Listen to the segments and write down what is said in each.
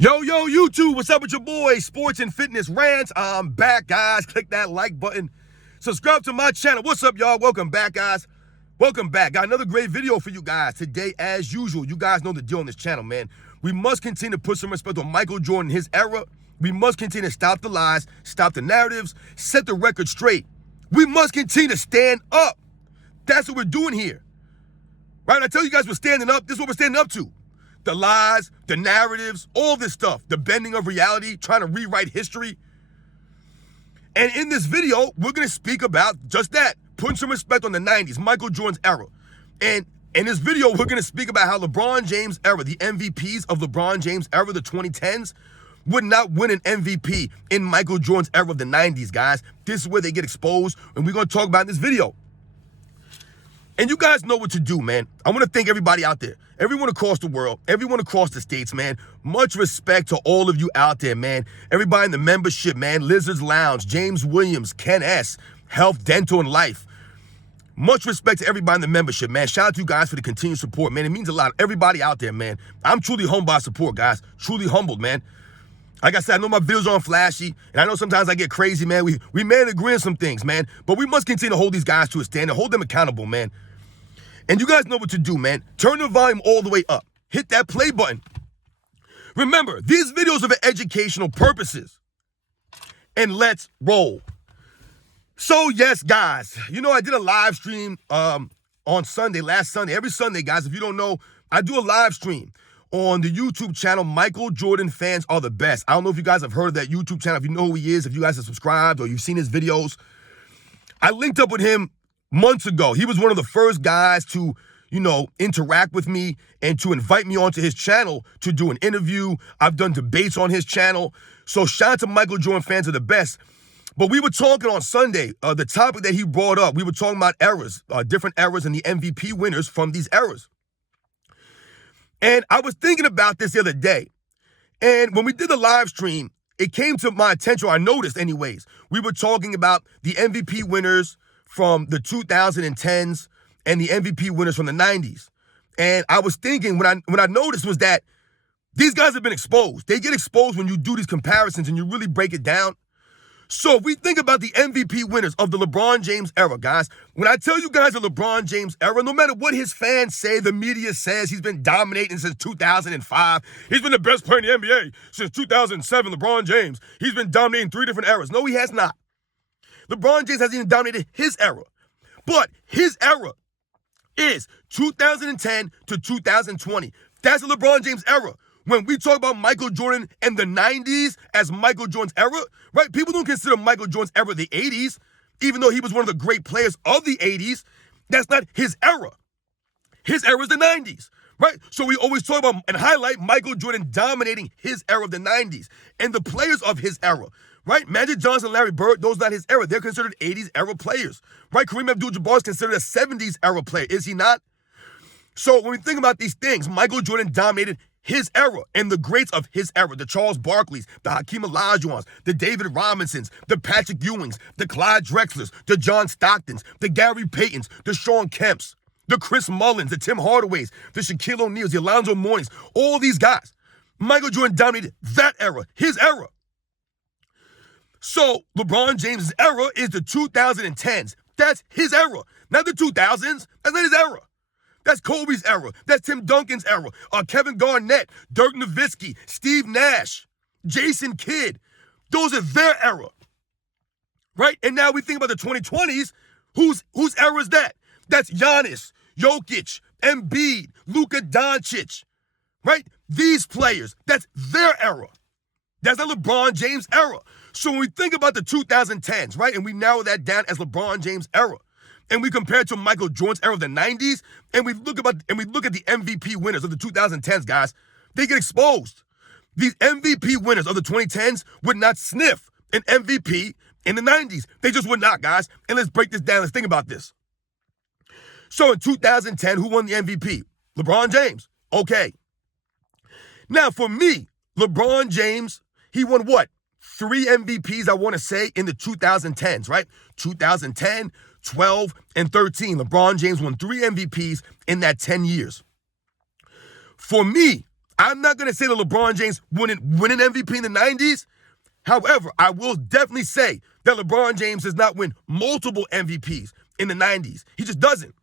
Yo, YouTube, what's up with your boy, Sports and Fitness Rants? I'm back, guys. Click that like button. Subscribe to my channel. What's up, y'all? Welcome back, guys. Welcome back. Got another great video for you guys today, as usual. You guys know the deal on this channel, man. We must continue to put some respect on Michael Jordan, his era. We must continue to stop the lies, stop the narratives, set the record straight. We must continue to stand up. That's what we're doing here. Right? When I tell you guys we're standing up, this is what we're standing up to. The lies, the narratives, all this stuff, the bending of reality, trying to rewrite history. And in this video, we're going to speak about just that, putting some respect on the 90s, Michael Jordan's era. And in this video, we're going to speak about how LeBron James' era, the MVPs of LeBron James' era, the 2010s, would not win an MVP in Michael Jordan's era of the 90s, guys. This is where they get exposed, and we're going to talk about in this video. And you guys know what to do, man. I want to thank everybody out there, everyone across the world, everyone across the states, man. Much respect to all of you out there, man. Everybody in the membership, man. Lizards Lounge, James Williams, Ken S., Health, Dental, and Life. Much respect to everybody in the membership, man. Shout out to you guys for the continued support, man. It means a lot. Everybody out there, man. I'm truly humbled by support, guys. Truly humbled, man. Like I said, I know my videos aren't flashy, and I know sometimes I get crazy, man. We may agree on some things, man. But we must continue to hold these guys to a standard, hold them accountable, man. And you guys know what to do, man. Turn the volume all the way up. Hit that play button. Remember, these videos are for educational purposes. And let's roll. So, yes, guys. You know, I did a live stream on Sunday, last Sunday. Every Sunday, guys, if you don't know, I do a live stream on the YouTube channel, Michael Jordan Fans Are the Best. I don't know if you guys have heard of that YouTube channel, if you know who he is, if you guys have subscribed or you've seen his videos. I linked up with him months ago. He was one of the first guys to, interact with me and to invite me onto his channel to do an interview. I've done debates on his channel. So shout out to Michael Jordan Fans Are the Best. But we were talking on Sunday, the topic that he brought up, we were talking about eras, different eras and the MVP winners from these eras. And I was thinking about this the other day. And when we did the live stream, it came to my attention, I noticed anyways, we were talking about the MVP winners from the 2010s and the MVP winners from the 90s. And I was thinking, what I noticed was that these guys have been exposed. They get exposed when you do these comparisons and you really break it down. So if we think about the MVP winners of the LeBron James era, guys, when I tell you guys the LeBron James era, no matter what his fans say, the media says he's been dominating since 2005. He's been the best player in the NBA since 2007, LeBron James. He's been dominating 3 different eras. No, he has not. LeBron James hasn't even dominated his era. But his era is 2010 to 2020. That's the LeBron James era. When we talk about Michael Jordan and the 90s as Michael Jordan's era, right? People don't consider Michael Jordan's era the 80s, even though he was one of the great players of the 80s. That's not his era. His era is the 90s, right? So we always talk about and highlight Michael Jordan dominating his era of the 90s and the players of his era. Right? Magic Johnson, Larry Bird, those not his era. They're considered 80s era players. Right? Kareem Abdul-Jabbar is considered a 70s era player. Is he not? So when we think about these things, Michael Jordan dominated his era and the greats of his era. The Charles Barkleys, the Hakeem Olajuwons, the David Robinsons, the Patrick Ewings, the Clyde Drexlers, the John Stocktons, the Gary Paytons, the Sean Kemps, the Chris Mullins, the Tim Hardaways, the Shaquille O'Neals, the Alonzo Mournings, all these guys. Michael Jordan dominated that era, his era. So LeBron James' era is the 2010s. That's his era. Not the 2000s. That's not his era. That's Kobe's era. That's Tim Duncan's era. Kevin Garnett, Dirk Nowitzki, Steve Nash, Jason Kidd. Those are their era. Right? And now we think about the 2020s. Whose era is that? That's Giannis, Jokic, Embiid, Luka Doncic. Right? These players. That's their era. That's the LeBron James era. So when we think about the 2010s, right, and we narrow that down as LeBron James era, and we compare it to Michael Jordan's era of the 90s, and we look at the MVP winners of the 2010s, guys, they get exposed. These MVP winners of the 2010s would not sniff an MVP in the 90s. They just would not, guys. And let's break this down. Let's think about this. So in 2010, who won the MVP? LeBron James. Okay. Now, for me, LeBron James, he won what? 3 MVPs, I want to say, in the 2010s, right? 2010, 12, and 13. LeBron James won 3 MVPs in that 10 years. For me, I'm not going to say that LeBron James wouldn't win an MVP in the 90s. However, I will definitely say that LeBron James does not win multiple MVPs in the 90s. He just doesn't.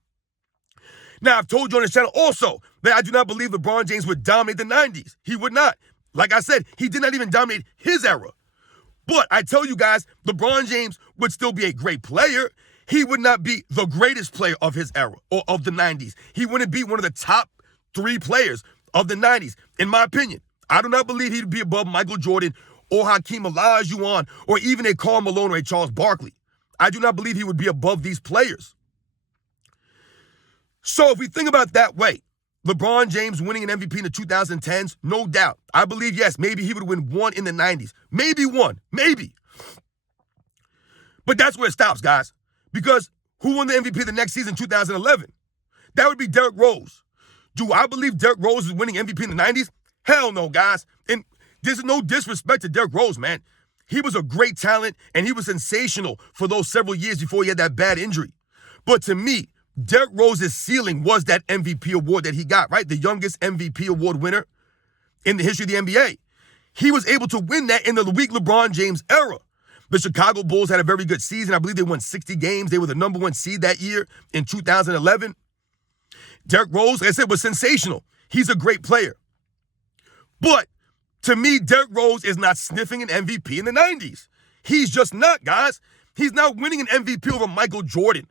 Now, I've told you on this channel also that I do not believe LeBron James would dominate the 90s. He would not. Like I said, he did not even dominate his era. But I tell you guys, LeBron James would still be a great player. He would not be the greatest player of his era or of the 90s. He wouldn't be one of the top 3 players of the 90s, in my opinion. I do not believe he'd be above Michael Jordan or Hakeem Olajuwon or even a Karl Malone or a Charles Barkley. I do not believe he would be above these players. So if we think about it that way, LeBron James winning an MVP in the 2010s, no doubt. I believe, yes, maybe he would win one in the 90s. Maybe one. Maybe. But that's where it stops, guys. Because who won the MVP the next season, 2011? That would be Derrick Rose. Do I believe Derrick Rose is winning MVP in the 90s? Hell no, guys. And there's no disrespect to Derrick Rose, man. He was a great talent, and he was sensational for those several years before he had that bad injury. But to me, Derrick Rose's ceiling was that MVP award that he got, right? The youngest MVP award winner in the history of the NBA. He was able to win that in the weak LeBron James era. The Chicago Bulls had a very good season. I believe they won 60 games. They were the number 1 seed that year in 2011. Derrick Rose, like I said, was sensational. He's a great player. But to me, Derrick Rose is not sniffing an MVP in the 90s. He's just not, guys. He's not winning an MVP over Michael Jordan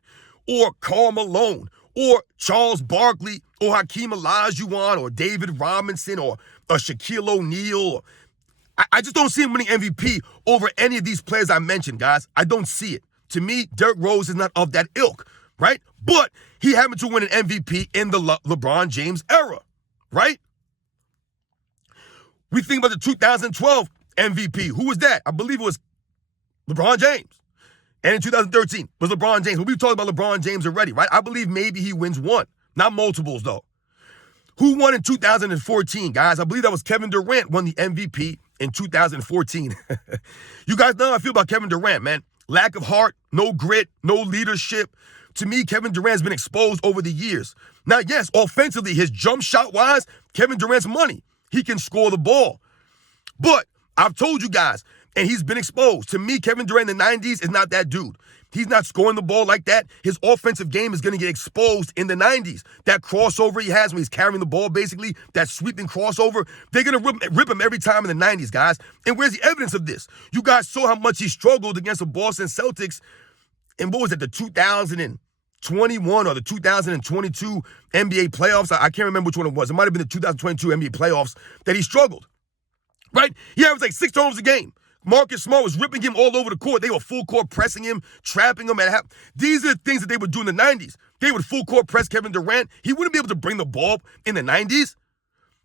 or Karl Malone or Charles Barkley or Hakeem Olajuwon or David Robinson or Shaquille O'Neal. I just don't see him winning MVP over any of these players I mentioned, guys. I don't see it. To me, Derrick Rose is not of that ilk, right? But he happened to win an MVP in the LeBron James era, right? We think about the 2012 MVP. Who was that? I believe it was LeBron James. And in 2013 was LeBron James. But we've talked about LeBron James already, right? I believe maybe he wins one. Not multiples, though. Who won in 2014, guys? I believe that was Kevin Durant won the MVP in 2014. You guys know how I feel about Kevin Durant, man. Lack of heart, no grit, no leadership. To me, Kevin Durant's been exposed over the years. Now, yes, offensively, his jump shot-wise, Kevin Durant's money. He can score the ball. But I've told you guys, and he's been exposed. To me, Kevin Durant in the 90s is not that dude. He's not scoring the ball like that. His offensive game is going to get exposed in the 90s. That crossover he has when he's carrying the ball, basically, that sweeping crossover, they're going to rip him every time in the 90s, guys. And where's the evidence of this? You guys saw how much he struggled against the Boston Celtics in, what was it, the 2021 or the 2022 NBA playoffs? I can't remember which one it was. It might have been the 2022 NBA playoffs that he struggled, right? He averaged like 6 turnovers a game. Marcus Smart was ripping him all over the court. They were full court pressing him, trapping him at half. These are the things that they would do in the 90s. They would full court press Kevin Durant. He wouldn't be able to bring the ball in the 90s.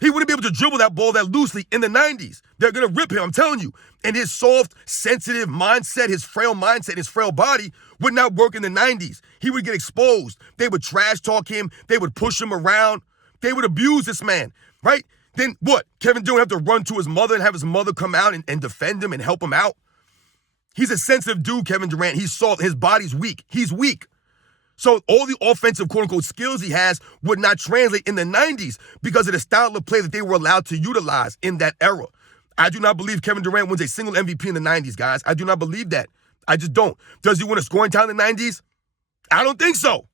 He wouldn't be able to dribble that ball that loosely in the 90s. They're going to rip him, I'm telling you. And his soft, sensitive mindset, his frail mindset, his frail body would not work in the 90s. He would get exposed. They would trash talk him. They would push him around. They would abuse this man, right? Then what? Kevin Durant have to run to his mother and have his mother come out and defend him and help him out? He's a sensitive dude, Kevin Durant. He's soft. His body's weak. He's weak. So all the offensive, quote-unquote, skills he has would not translate in the 90s because of the style of play that they were allowed to utilize in that era. I do not believe Kevin Durant wins a single MVP in the 90s, guys. I do not believe that. I just don't. Does he win a scoring title in the 90s? I don't think so.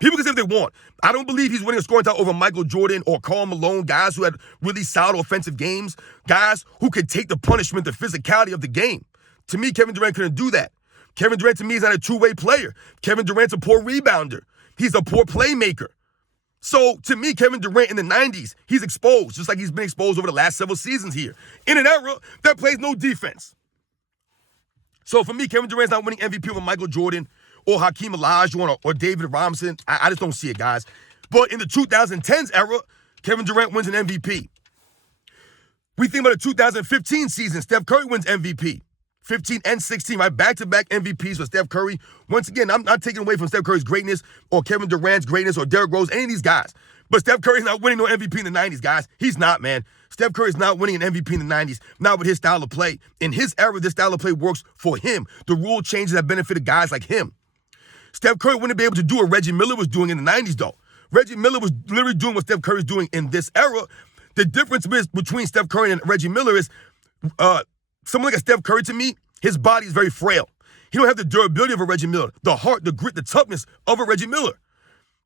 People can say if they want. I don't believe he's winning a scoring title over Michael Jordan or Karl Malone, guys who had really solid offensive games, guys who could take the punishment, the physicality of the game. To me, Kevin Durant couldn't do that. Kevin Durant, to me, is not a two-way player. Kevin Durant's a poor rebounder. He's a poor playmaker. So, to me, Kevin Durant in the 90s, he's exposed, just like he's been exposed over the last several seasons here, in an era that plays no defense. So, for me, Kevin Durant's not winning MVP over Michael Jordan or Hakeem Olajuwon or David Robinson. I just don't see it, guys. But in the 2010s era, Kevin Durant wins an MVP. We think about the 2015 season, Steph Curry wins MVP. 15 and 16, right? Back-to-back MVPs for Steph Curry. Once again, I'm not taking away from Steph Curry's greatness or Kevin Durant's greatness or Derrick Rose, any of these guys. But Steph Curry's not winning no MVP in the 90s, guys. He's not, man. Steph Curry's not winning an MVP in the 90s, not with his style of play. In his era, this style of play works for him. The rule changes that benefited guys like him. Steph Curry wouldn't be able to do what Reggie Miller was doing in the 90s, though. Reggie Miller was literally doing what Steph Curry is doing in this era. The difference between Steph Curry and Reggie Miller is someone like a Steph Curry, to me, his body is very frail. He don't have the durability of a Reggie Miller, the heart, the grit, the toughness of a Reggie Miller.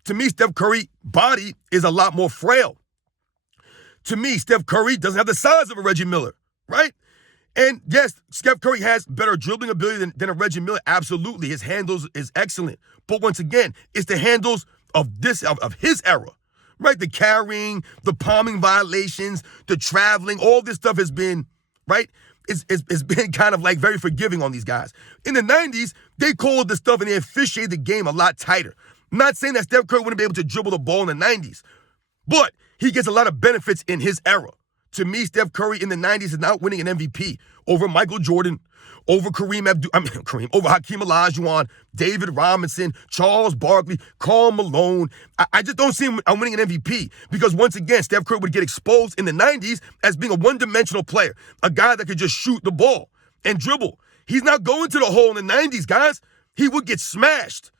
To me, Steph Curry's body is a lot more frail. To me, Steph Curry doesn't have the size of a Reggie Miller, right? And yes, Steph Curry has better dribbling ability than a Reggie Miller. Absolutely. His handles is excellent. But once again, it's the handles of his era, right? The carrying, the palming violations, the traveling, all this stuff has been, right? It's been kind of like very forgiving on these guys. In the 90s, they called the stuff and they officiated the game a lot tighter. I'm not saying that Steph Curry wouldn't be able to dribble the ball in the 90s, but he gets a lot of benefits in his era. To me, Steph Curry in the 90s is now winning an MVP over Michael Jordan, over over Hakeem Olajuwon, David Robinson, Charles Barkley, Karl Malone. I just don't see him winning an MVP because, once again, Steph Curry would get exposed in the 90s as being a one-dimensional player, a guy that could just shoot the ball and dribble. He's not going to the hole in the 90s, guys. He would get smashed.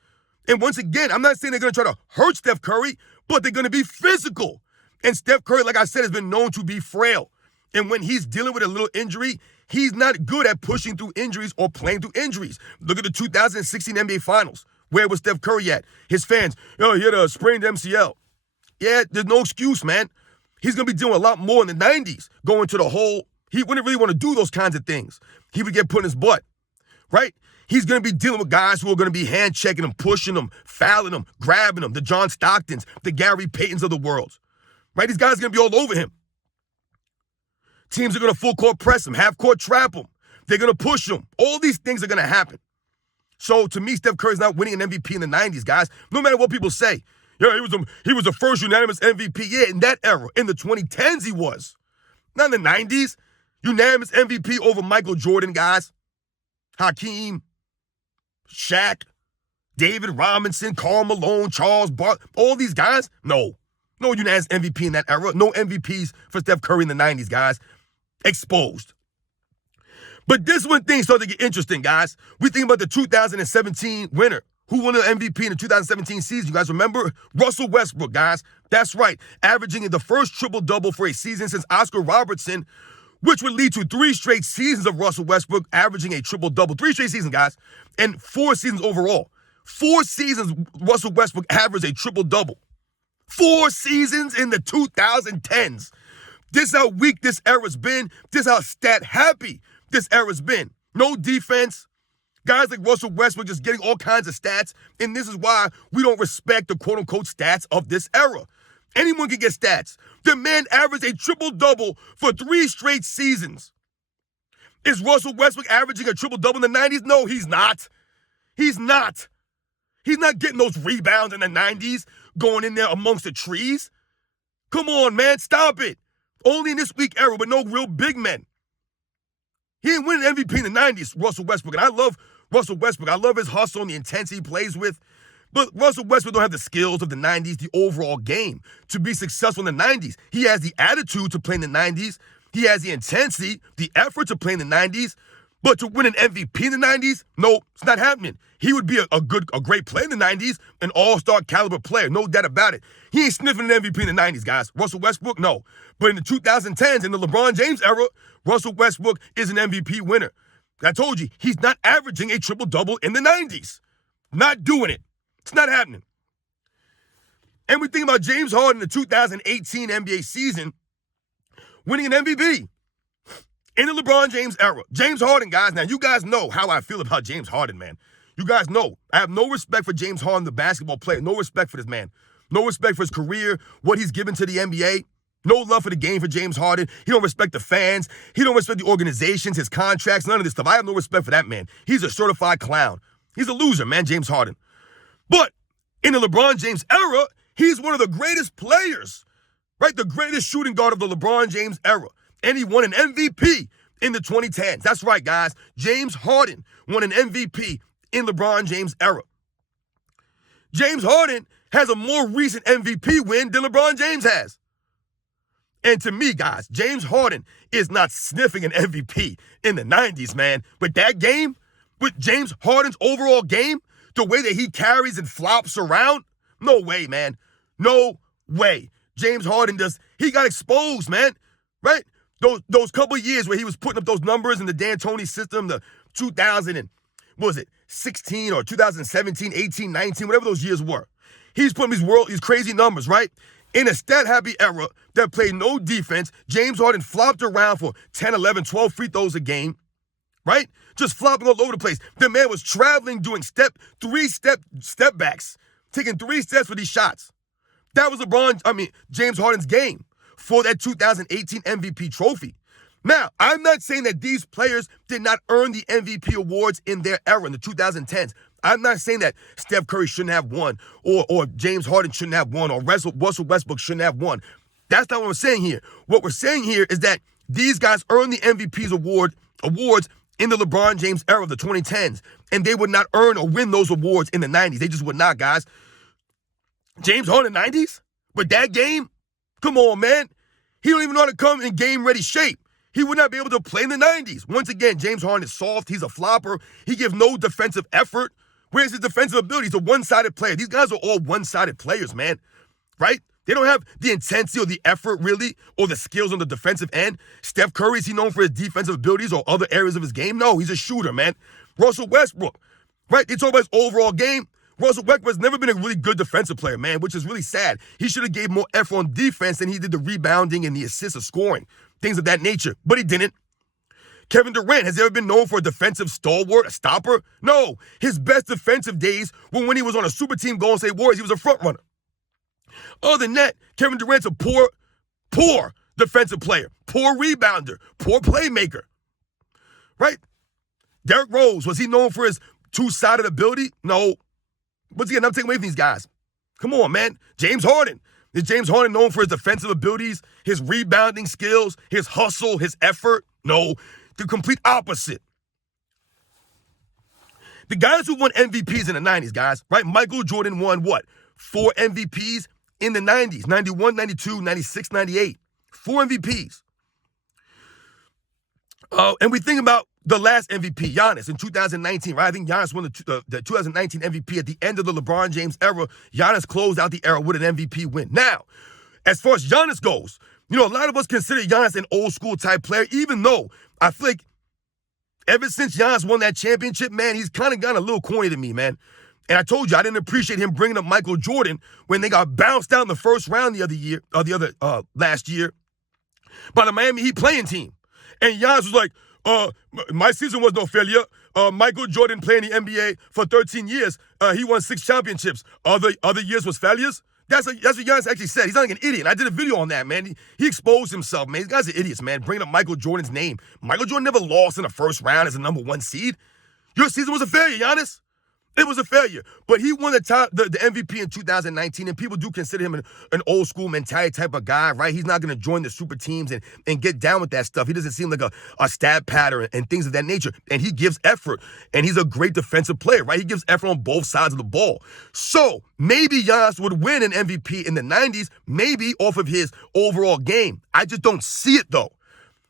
And once again, I'm not saying they're going to try to hurt Steph Curry, but they're going to be physical. And Steph Curry, like I said, has been known to be frail. And when he's dealing with a little injury, he's not good at pushing through injuries or playing through injuries. Look at the 2016 NBA Finals. Where was Steph Curry at? His fans, he had a sprained MCL. Yeah, there's no excuse, man. He's going to be doing a lot more in the 90s, going to the hole. He wouldn't really want to do those kinds of things. He would get put in his butt, right? He's going to be dealing with guys who are going to be hand-checking him, pushing him, fouling him, grabbing him, the John Stocktons, the Gary Paytons of the world, right? These guys are going to be all over him. Teams are going to full-court press him, half-court trap him. They're going to push him. All these things are going to happen. So, to me, Steph Curry's not winning an MVP in the 90s, guys, no matter what people say. Yeah, he was the first unanimous MVP. Yeah, in that era. In the 2010s, he was. Not in the 90s. Unanimous MVP over Michael Jordan, guys. Hakeem, Shaq, David Robinson, Karl Malone, Charles Barkley, all these guys? No unanimous MVP in that era. No MVPs for Steph Curry in the 90s, guys. Exposed. But this is when things start to get interesting, guys. We think about the 2017 winner. Who won the MVP in the 2017 season? You guys remember? Russell Westbrook, guys. That's right. Averaging the first triple-double for a season since Oscar Robertson, which would lead to 3 straight seasons of Russell Westbrook averaging a triple-double. 3 straight seasons, guys, and 4 seasons overall. 4 seasons Russell Westbrook averaged a triple-double. 4 seasons in the 2010s. This is how weak this era's been. This is how stat-happy this era's been. No defense. Guys like Russell Westbrook just getting all kinds of stats, and this is why we don't respect the quote-unquote stats of this era. Anyone can get stats. The man averaged a triple-double for 3 straight seasons. Is Russell Westbrook averaging a triple-double in the 90s? No, he's not. He's not. He's not getting those rebounds in the 90s, going in there amongst the trees. Come on, man, stop it. Only in this weak era with no real big men. He didn't win an MVP in the 90s, Russell Westbrook, and I love Russell Westbrook. I love his hustle and the intensity he plays with. But Russell Westbrook don't have the skills of the 90s, the overall game, to be successful in the 90s. He has the attitude to play in the 90s. He has the intensity, the effort to play in the 90s. But to win an MVP in the 90s, no, it's not happening. He would be a great player in the 90s, an all-star caliber player, no doubt about it. He ain't sniffing an MVP in the 90s, guys. Russell Westbrook, no. But in the 2010s, in the LeBron James era, Russell Westbrook is an MVP winner. I told you, he's not averaging a triple-double in the 90s. Not doing it. It's not happening. And we think about James Harden in the 2018 NBA season winning an MVP in the LeBron James era. James Harden, guys, now you guys know how I feel about James Harden, man. You guys know. I have no respect for James Harden, the basketball player. No respect for this man. No respect for his career, what he's given to the NBA. No love for the game for James Harden. He don't respect the fans. He don't respect the organizations, his contracts, none of this stuff. I have no respect for that man. He's a certified clown. He's a loser, man, James Harden. But in the LeBron James era, he's one of the greatest players, right? The greatest shooting guard of the LeBron James era. And he won an MVP in the 2010s. That's right, guys. James Harden won an MVP in LeBron James era. James Harden has a more recent MVP win than LeBron James has. And to me, guys, James Harden is not sniffing an MVP in the 90s, man. With that game, with James Harden's overall game, the way that he carries and flops around, no way, man. No way. James Harden he got exposed, man, right? Those couple of years where he was putting up those numbers in the D'Antoni system, the 2000 and, what was it, 16 or 2017, 18, 19, whatever those years were. He's putting these crazy numbers, right? In a stat-happy era that played no defense, James Harden flopped around for 10, 11, 12 free throws a game, right? Just flopping all over the place. The man was traveling, doing step backs, taking 3 steps for these shots. That was James Harden's game for that 2018 MVP trophy. Now, I'm not saying that these players did not earn the MVP awards in their era, in the 2010s. I'm not saying that Steph Curry shouldn't have won, or James Harden shouldn't have won, or Russell Westbrook shouldn't have won. That's not what we're saying here. What we're saying here is that these guys earned the MVP's awards in the LeBron James era of the 2010s, and they would not earn or win those awards in the 90s. They just would not, guys. James Harden 90s? But that game? Come on, man. He don't even know how to come in game-ready shape. He would not be able to play in the 90s. Once again, James Harden is soft. He's a flopper. He gives no defensive effort. Where's his defensive ability? He's a one-sided player. These guys are all one-sided players, man, right? They don't have the intensity or the effort, really, or the skills on the defensive end. Steph Curry, is he known for his defensive abilities or other areas of his game? No, he's a shooter, man. Russell Westbrook, right? They talk about his overall game. Russell Westbrook's never been a really good defensive player, man, which is really sad. He should have gave more effort on defense than he did the rebounding and the assists or scoring, things of that nature, but he didn't. Kevin Durant, has he ever been known for a defensive stalwart, a stopper? No. His best defensive days were when he was on a super team Golden State Warriors. He was a front runner. Other than that, Kevin Durant's a poor defensive player, poor rebounder, poor playmaker, right? Derrick Rose, was he known for his two-sided ability? No. Once again, I'm taking away from these guys. Come on, man. James Harden. Is James Harden known for his defensive abilities, his rebounding skills, his hustle, his effort? No. The complete opposite. The guys who won MVPs in the 90s, guys, right? Michael Jordan won what? 4 MVPs in the 90s. 91, 92, 96, 98. 4 MVPs. And we think about the last MVP, Giannis, in 2019, right? I think Giannis won the 2019 MVP at the end of the LeBron James era. Giannis closed out the era with an MVP win. Now, as far as Giannis goes, a lot of us consider Giannis an old school type player, even though I feel like ever since Giannis won that championship, man, he's kind of gotten a little corny to me, man. And I told you, I didn't appreciate him bringing up Michael Jordan when they got bounced out in the first round last year by the Miami Heat playing team. And Giannis was like, my season was no failure. Michael Jordan playing the NBA for 13 years. He won 6 championships. Other years was failures. That's what Giannis actually said. He's not like an idiot. I did a video on that, man. He exposed himself, man. These guys are idiots, man. Bringing up Michael Jordan's name. Michael Jordan never lost in the first round as a number 1 seed. Your season was a failure, Giannis. It was a failure. But he won the MVP in 2019, and people do consider him an old school mentality type of guy, right? He's not going to join the super teams and get down with that stuff. He doesn't seem like a stat pattern and things of that nature. And he gives effort, and he's a great defensive player, right? He gives effort on both sides of the ball. So maybe Giannis would win an MVP in the 90s, maybe off of his overall game. I just don't see it, though.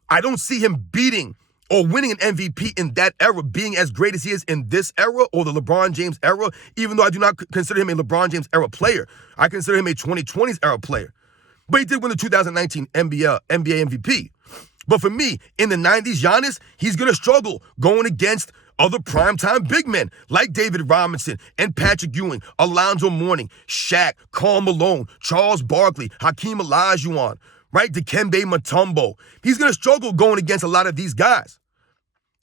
I don't see him beating or winning an MVP in that era, being as great as he is in this era or the LeBron James era, even though I do not consider him a LeBron James era player. I consider him a 2020s era player. But he did win the 2019 NBA MVP. But for me, in the 90s, Giannis, he's going to struggle going against other primetime big men like David Robinson and Patrick Ewing, Alonzo Mourning, Shaq, Karl Malone, Charles Barkley, Hakeem Olajuwon, right? Dikembe Mutombo. He's going to struggle going against a lot of these guys,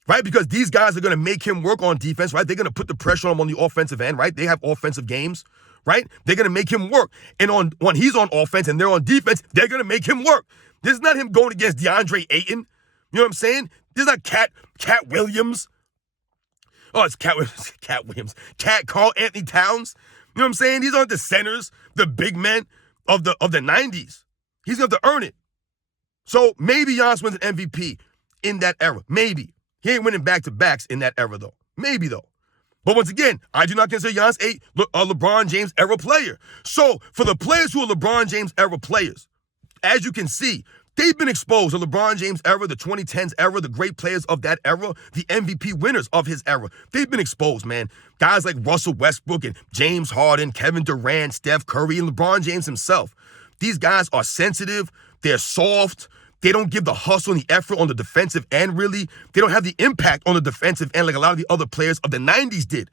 right? Because these guys are going to make him work on defense, right? They're going to put the pressure on him on the offensive end, right? They have offensive games, right? They're going to make him work. And when he's on offense and they're on defense, they're going to make him work. This is not him going against DeAndre Ayton. You know what I'm saying? This is not Cat Williams. Oh, it's Cat Williams. Carl Anthony Towns. You know what I'm saying? These aren't the centers, the big men of the 90s. He's going to have to earn it. So maybe Giannis wins an MVP in that era. Maybe. He ain't winning back-to-backs in that era, though. Maybe, though. But once again, I do not consider Giannis a LeBron James era player. So for the players who are LeBron James era players, as you can see, They've been exposed. The LeBron James era, the 2010s era, the great players of that era, the MVP winners of his era. They've been exposed, man. Guys like Russell Westbrook and James Harden, Kevin Durant, Steph Curry, and LeBron James himself. These guys are sensitive. They're soft. They don't give the hustle and the effort on the defensive end, really. They don't have the impact on the defensive end like a lot of the other players of the 90s did.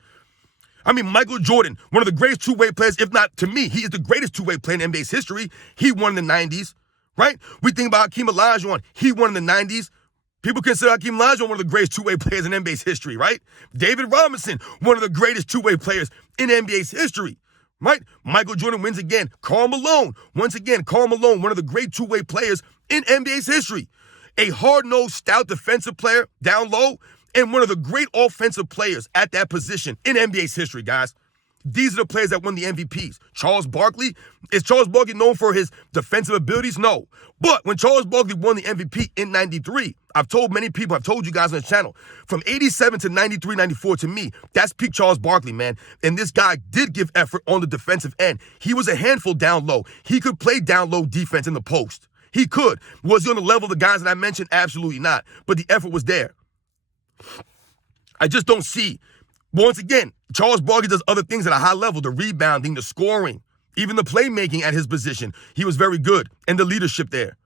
I mean, Michael Jordan, one of the greatest two-way players, if not to me, he is the greatest two-way player in NBA's history. He won in the 90s, right? We think about Hakeem Olajuwon. He won in the 90s. People consider Hakeem Olajuwon one of the greatest two-way players in NBA's history, right? David Robinson, one of the greatest two-way players in NBA's history, right? Michael Jordan wins again. Karl Malone, once again, Karl Malone, one of the great two-way players in NBA's history. A hard-nosed, stout defensive player down low, and one of the great offensive players at that position in NBA's history, guys. These are the players that won the MVPs. Charles Barkley, is Charles Barkley known for his defensive abilities? No. But when Charles Barkley won the MVP in 93, I've told many people, I've told you guys on the channel, from 87 to 93, 94, to me, that's peak Charles Barkley, man. And this guy did give effort on the defensive end. He was a handful down low. He could play down low defense in the post. He could. Was he on the level of the guys that I mentioned? Absolutely not. But the effort was there. I just don't see. Once again, Charles Barkley does other things at a high level, the rebounding, the scoring, even the playmaking at his position. He was very good, and the leadership there.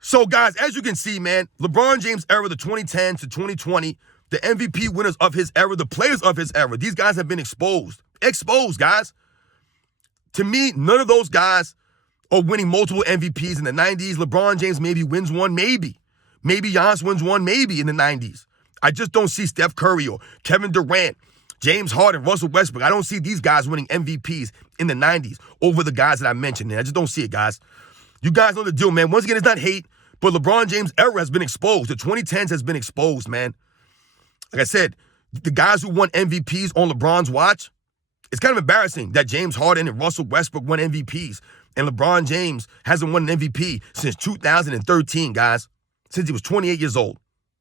So, guys, as you can see, man, LeBron James era, the 2010 to 2020, the MVP winners of his era, the players of his era, these guys have been exposed. Exposed, guys. To me, none of those guys are winning multiple MVPs in the 90s. LeBron James maybe wins one, maybe. Maybe Giannis wins one, maybe in the 90s. I just don't see Steph Curry or Kevin Durant, James Harden, Russell Westbrook. I don't see these guys winning MVPs in the 90s over the guys that I mentioned. I just don't see it, guys. You guys know the deal, man. Once again, it's not hate, but LeBron James' era has been exposed. The 2010s has been exposed, man. Like I said, the guys who won MVPs on LeBron's watch, it's kind of embarrassing that James Harden and Russell Westbrook won MVPs, and LeBron James hasn't won an MVP since 2013, guys. Since he was 28 years old.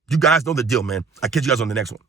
You guys know the deal, man. I'll catch you guys on the next one.